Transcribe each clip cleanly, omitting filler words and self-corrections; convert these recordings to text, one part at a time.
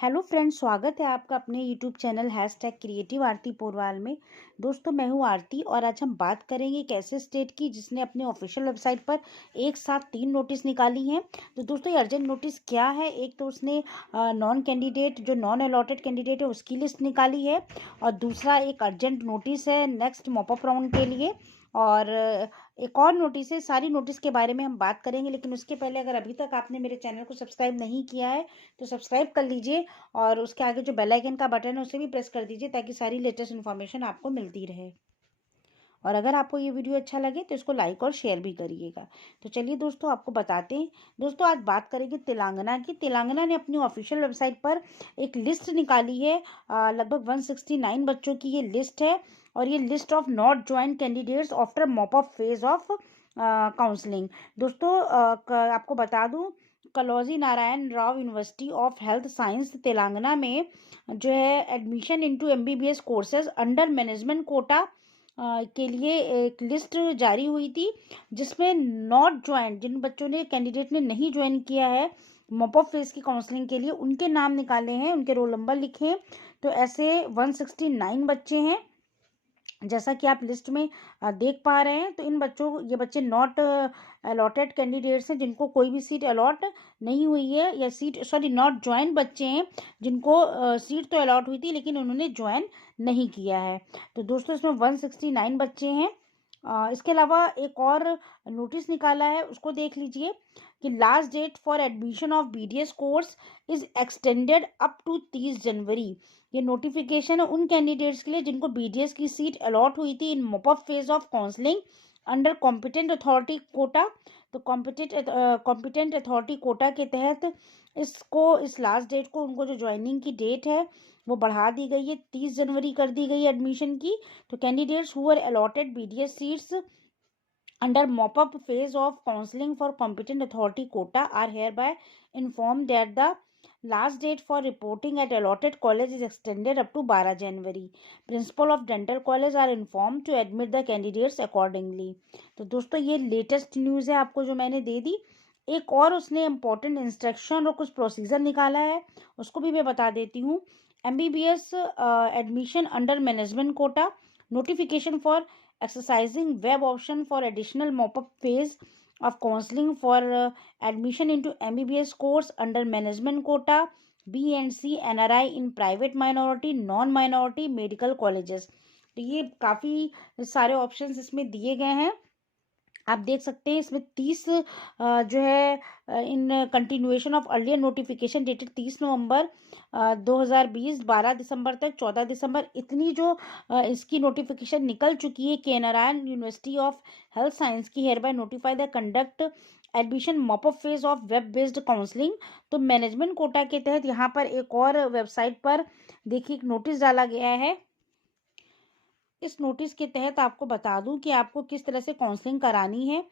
Hello friends, स्वागत है आपका अपने यूट्यूब चैनल #क्रिएटिव आरती पोरवाल में। दोस्तों, मैं हूं आरती और आज हम बात करेंगे एक ऐसे स्टेट की जिसने अपने ऑफिशियल वेबसाइट पर एक साथ 3 नोटिस निकाली हैं। तो दोस्तों, ये अर्जेंट नोटिस क्या है? एक तो उसने नॉन कैंडिडेट जो नॉन अलॉटेड कैंडिडेट है उसकी लिस्ट निकाली है, और दूसरा एक अर्जेंट नोटिस है नेक्स्ट मॉपअप राउंड के लिए, और एक और नोटिस है। सारी नोटिस के बारे में हम बात करेंगे, लेकिन उसके पहले अगर अभी तक आपने मेरे चैनल को सब्सक्राइब नहीं किया है तो सब्सक्राइब कर लीजिए, और उसके आगे जो बेल आइकन का बटन है उसे भी प्रेस कर दीजिए ताकि सारी लेटेस्ट इन्फॉर्मेशन आपको मिलती रहे। और अगर आपको ये वीडियो अच्छा लगे तो इसको लाइक और शेयर भी करिएगा। तो चलिए दोस्तों, आपको बताते हैं। दोस्तों, आज बात करेंगे तेलंगाना की। तेलंगाना ने अपनी ऑफिशियल वेबसाइट पर एक लिस्ट निकाली है। लगभग 169 बच्चों की ये लिस्ट है, और ये list of not join candidates after mop up phase of counselling. दोस्तों, आपको बता दूं, Kaloji Narayana Rao university of health science Telangana में जो है admission into MBBS courses under management quota के लिए एक लिस्ट जारी हुई थी, जिसमें नॉट ज्वाइन, जिन बच्चों ने कैंडिडेट ने नहीं ज्वाइन किया है मॉपअप फेज की काउंसलिंग के लिए, उनके नाम निकाले हैं, उनके रोल नंबर लिखे हैं। तो ऐसे 169 बच्चे हैं, जैसा कि आप लिस्ट में देख पा रहे हैं। तो ये बच्चे नॉट अलॉटेड कैंडिडेट्स हैं, जिनको कोई भी सीट अलॉट नहीं हुई है, या नॉट ज्वाइन बच्चे हैं जिनको सीट तो अलॉट हुई थी लेकिन उन्होंने ज्वाइन नहीं किया है। तो दोस्तों, इसमें 169 बच्चे हैं। इसके अलावा एक और नोटिस निकाला है, उसको देख लीजिए कि last date for admission of BDS course is extended up to 30 January. ये नोटिफिकेशन है उन कैंडिडेट्स के लिए जिनको बीडीएस की सीट अलॉट हुई थी in mop up phase of counselling under competent authority quota. तो कॉम्पिटेंट अथॉरिटी कोटा के तहत इस लास्ट डेट को, उनको जो ज्वाइनिंग की डेट है वो बढ़ा दी गई है, 30 जनवरी कर दी गई है एडमिशन की। तो candidates who are allotted BDS seats under mop-up phase of counseling for competent authority quota are hereby informed that the last date for reporting at allotted college is extended up to 12 January. Principal of dental college are informed to admit the candidates accordingly. तो दोस्तों, ये latest news है आपको जो मैंने दे दी। एक और उसने इम्पोर्टेंट इंस्ट्रक्शन और कुछ प्रोसीजर निकाला है, उसको भी मैं बता देती हूँ। MBBS admission under management Kota notification for exercising web option for additional mop-up phase of counseling for admission into MBBS course under management quota B and C NRI in private minority non-minority medical colleges। तो ये काफ़ी सारे options इसमें दिए गए हैं, आप देख सकते हैं। इसमें 30 जो है in continuation of earlier notification dated 30 नवंबर 2020, 12 दिसंबर तक, 14 दिसंबर, इतनी जो इसकी नोटिफिकेशन निकल चुकी है। के Narayana university of health science की hereby notify the conduct admission mop up phase of web based counselling. तो मैनेजमेंट कोटा के तहत यहाँ पर एक और वेबसाइट पर देखिए एक नोटिस डाला गया है। इस नोटिस के तहत आपको बता दूं कि आपको किस तरह से काउंसलिंग करानी है।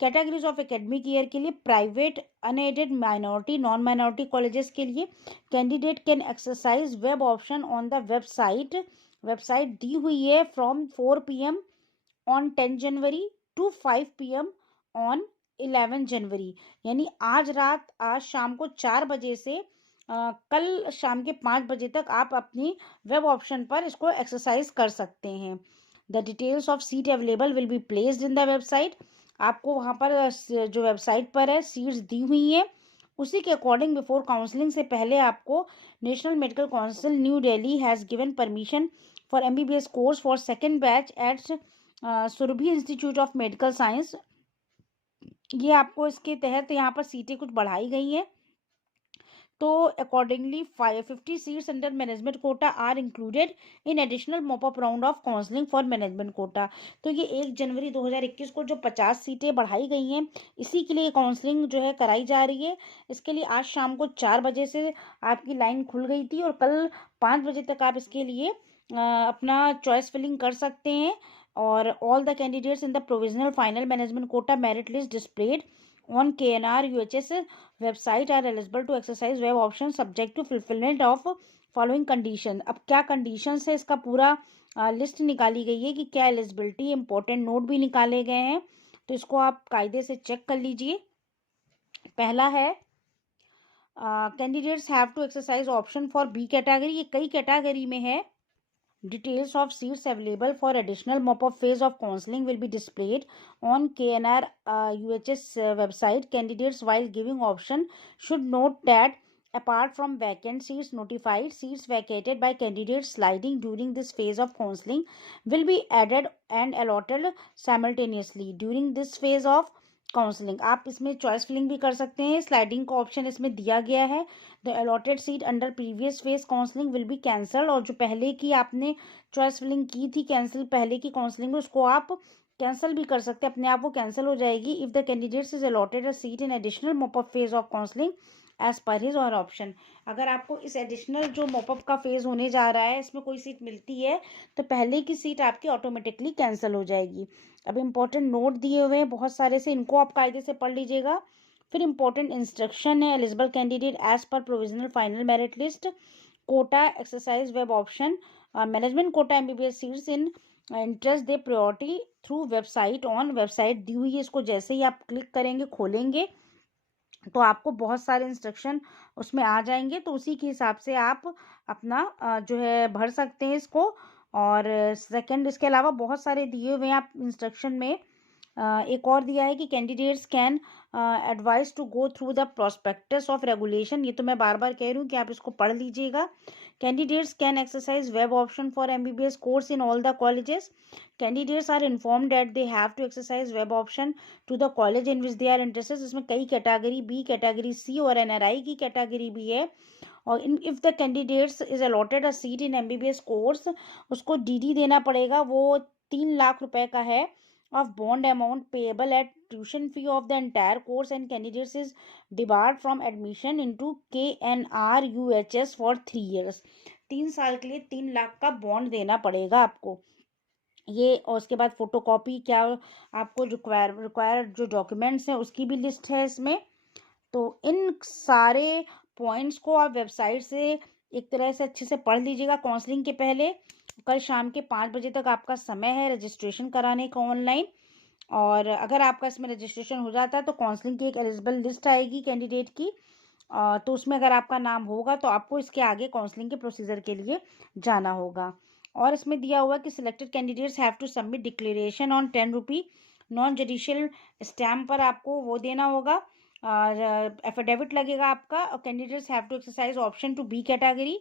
कैटेगरीज ऑफ एकेडमिक ईयर के लिए private unaided minority non minority colleges के लिए candidate can exercise web option on the website दी हुई है from 4 PM on 10 January to 5 PM on 11 January. यानी आज शाम को 4 बजे से कल शाम के 5 बजे तक आप अपनी वेब ऑप्शन पर इसको एक्सरसाइज कर सकते हैं। The details of seat available will be placed in the website. आपको वहाँ पर जो वेबसाइट पर है सीट्स दी हुई हैं, उसी के अकॉर्डिंग बिफोर काउंसलिंग से पहले आपको National Medical Council New Delhi has given permission for MBBS course for second batch at Surabhi institute of medical science. ये आपको इसके तहत यहाँ पर सीटें कुछ बढ़ाई गई हैं। तो accordingly 50 seats under management quota are included in additional mop up round of counselling for management quota. तो ये 1 जनवरी 2021 को जो 50 सीटें बढ़ाई गई हैं, इसी के लिए काउंसलिंग जो है कराई जा रही है। इसके लिए आज शाम को 4 बजे से आपकी लाइन खुल गई थी, और कल 5 बजे तक आप इसके लिए अपना चॉइस फिलिंग कर सकते हैं। और all the candidates in the provisional final management quota merit list displayed on KNR UHS website are eligible to exercise web option subject to fulfillment of following condition। अब क्या conditions है, इसका पूरा list निकाली गई है कि क्या एलिजिबिलिटी, इंपॉर्टेंट नोट भी निकाले गए हैं, तो इसको आप कायदे से चेक कर लीजिए। पहला है candidates have to exercise option for B category, ये कई कैटेगरी में है। Details of seats available for additional mop-up phase of counseling will be displayed on KNR UHS website. Candidates, while giving option, should note that apart from vacant seats, notified seats vacated by candidates sliding during this phase of counseling will be added and allotted simultaneously during this phase of counselling. आप इसमें choice filling भी कर सकते हैं, sliding का option इसमें दिया गया है। The allotted seat under previous phase counselling will be cancel, और जो पहले की आपने चॉइस फिलिंग की थी कैंसिल पहले की काउंसलिंग में, उसको आप कैंसिल भी कर सकते हैं, अपने आप वो कैंसिल हो जाएगी। If the candidates is allotted a seat in additional mop up phase of counselling as per his or option, अगर आपको इस एडिशनल जो मॉपअप का फेज होने जा रहा है इसमें कोई सीट मिलती है तो पहले की सीट आपकी ऑटोमेटिकली कैंसिल हो जाएगी। अब इंपॉर्टेंट नोट दिए हुए हैं बहुत सारे से, इनको आप कायदे से पढ़ लीजिएगा। फिर इंपॉर्टेंट इंस्ट्रक्शन है, eligible candidate as per provisional final merit list, quota exercise web option, management quota MBBS seats in interest the priority through website on, website दी हुई है, इसको जैसे ही आप क्लिक करेंगे खोलेंगे तो आपको बहुत सारे इंस्ट्रक्शन उसमें आ जाएंगे, तो उसी के हिसाब से आप अपना जो है भर सकते हैं इसको। और सेकंड, इसके अलावा बहुत सारे दिए हुए हैं आप इंस्ट्रक्शन में। एक और दिया है कि candidates can advise to go through the prospectus of regulation, ये तो मैं बार बार कह रही हूँ कि आप इसको पढ़ लीजिएगा। Candidates can exercise web option for MBBS course in all the colleges, candidates are informed that they have to exercise web option to the college in which they are interested, इसमें कई कैटेगरी, बी कैटेगरी सी और NRI की category भी है। और if the candidates is allotted a seat in MBBS course, उसको DD देना पड़ेगा, वो 3 लाख रुपए का है, of bond amount payable at tuition fee of the entire course, and candidates is debarred from admission into KNR UHS for 3 years, 3 साल के लिए 3 लाख का बॉन्ड देना पड़ेगा आपको ये। और उसके बाद फोटोकॉपी क्या आपको रिक्वायर जो डॉक्यूमेंट्स हैं उसकी भी लिस्ट है इसमें। तो इन सारे पॉइंट्स को आप वेबसाइट से एक तरह से अच्छे से पढ़ लीजिएगा। काउंसलिंग के पहले कल शाम के 5 बजे तक आपका समय है रजिस्ट्रेशन कराने का ऑनलाइन, और अगर आपका इसमें रजिस्ट्रेशन हो जाता है तो काउंसलिंग की एक एलिजिबल लिस्ट आएगी कैंडिडेट की, तो उसमें अगर आपका नाम होगा तो आपको इसके आगे काउंसलिंग के प्रोसीजर के लिए जाना होगा। और इसमें दिया हुआ कि selected candidates have to submit declaration on 10 rupee non judicial stamp पर आपको वो देना होगा, और एफिडेविट लगेगा आपका। और candidates have to exercise option to B category,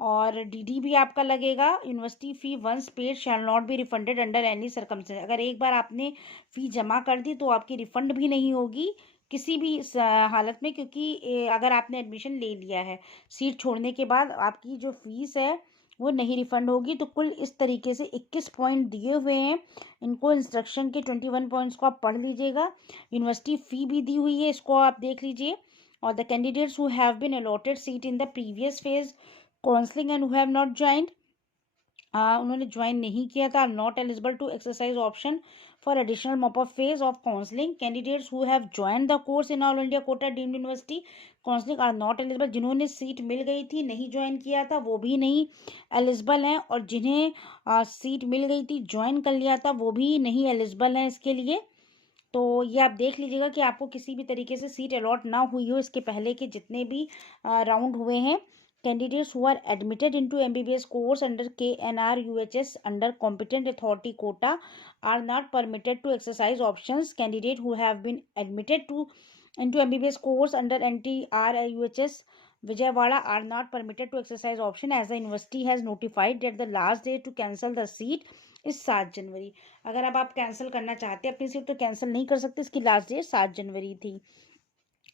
और डीडी भी आपका लगेगा। University fee once paid shall not be refunded under any circumstance, अगर एक बार आपने फ़ी जमा कर दी तो आपकी रिफ़ंड भी नहीं होगी किसी भी हालत में, क्योंकि अगर आपने एडमिशन ले लिया है, सीट छोड़ने के बाद आपकी जो फीस है वो नहीं रिफंड होगी। तो कुल इस तरीके से 21 पॉइंट दिए हुए हैं, इनको इंस्ट्रक्शन के 21 पॉइंट्स को आप पढ़ लीजिएगा। यूनिवर्सिटी फ़ी भी दी हुई है, इसको आप देख लीजिए। और the candidates who have been allotted seat in the previous phase counselling and who have not joined, उन्होंने ज्वाइन नहीं किया था, not eligible to exercise option for additional mop up phase of counselling. Candidates who have join the course in all India quota deemed university counselling are not eligible, जिन्होंने seat मिल गई थी नहीं join किया था वो भी नहीं एलिजिबल हैं, और जिन्हें सीट मिल गई थी ज्वाइन कर लिया था वो भी नहीं एलिजिबल हैं इसके लिए। तो ये आप देख लीजिएगा कि आपको किसी भी तरीके से सीट अलॉट ना हुई हो इसके पहले के जितने भी राउंड हुए हैं। Candidates who are admitted into MBBS course under KNR UHS under competent authority quota are not permitted to exercise options. Candidates who have been admitted into MBBS course under NTR UHS Vijayawada are not permitted to exercise option as the university has notified that the last day to cancel the seat is 7 जनवरी। अगर अब आप cancel करना चाहते हैं अपनी seat तो cancel नहीं कर सकते, इसकी लास्ट डेट 7 जनवरी थी।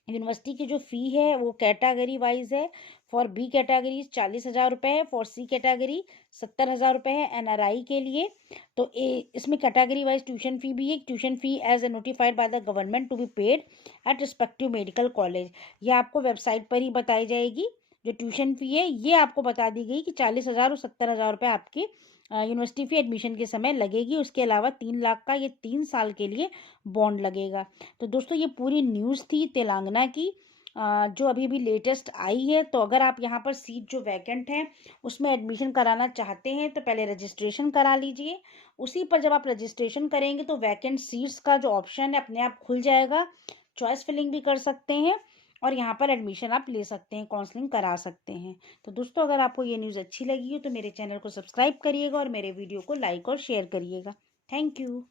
यूनिवर्सिटी की जो फ़ी है वो कैटेगरी वाइज है, फॉर बी कैटेगरी 40,000 रुपये है, फॉर सी कैटेगरी 70,000 रुपये है एनआरआई के लिए। तो इसमें कैटेगरी वाइज ट्यूशन फ़ी भी है, tuition fee as a notified by the government to be paid at respective medical college, ये आपको वेबसाइट पर ही बताई जाएगी। जो ट्यूशन फ़ी है ये आपको बता दी गई कि 40,000 और 70,000 रुपये आपके यूनिवर्सिटी फ़ी एडमिशन के समय लगेगी। उसके अलावा 3 लाख का ये 3 साल के लिए बॉन्ड लगेगा। तो दोस्तों ये पूरी न्यूज़ थी तेलंगाना की जो अभी भी लेटेस्ट आई है। तो अगर आप यहाँ पर सीट जो वैकेंट है उसमें एडमिशन कराना चाहते हैं तो पहले रजिस्ट्रेशन करा लीजिए। उसी पर जब आप रजिस्ट्रेशन करेंगे तो वैकेंट सीट्स का जो ऑप्शन है अपने आप खुल जाएगा, चॉइस फिलिंग भी कर सकते हैं। और यहाँ पर एडमिशन आप ले सकते हैं, काउंसलिंग करा सकते हैं। तो दोस्तों अगर आपको ये न्यूज़ अच्छी लगी हो तो मेरे चैनल को सब्सक्राइब करिएगा और मेरे वीडियो को लाइक और शेयर करिएगा। Thank you.